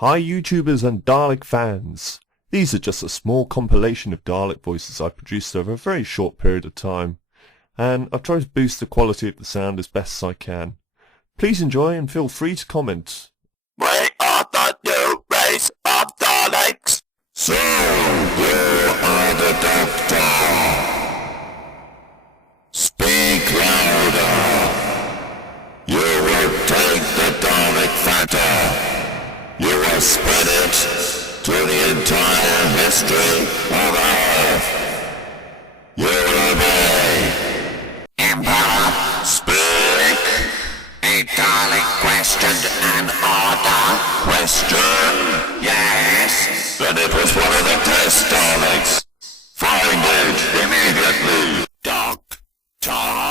Hi YouTubers and Dalek fans! These are just a small compilation of Dalek voices I produced over a very short period of time, and I've tried to boost the quality of the sound as best as I can. Please enjoy and feel free to comment. We are the new race of Daleks! So, you are the Doctor! Speak louder! You will take the Dalek factor! You will spread it to the entire history of Earth! You will obey! Emperor, speak! A Dalek question and order? Question? Yes? Then it was one of the test Daleks! Find it immediately! Doctor!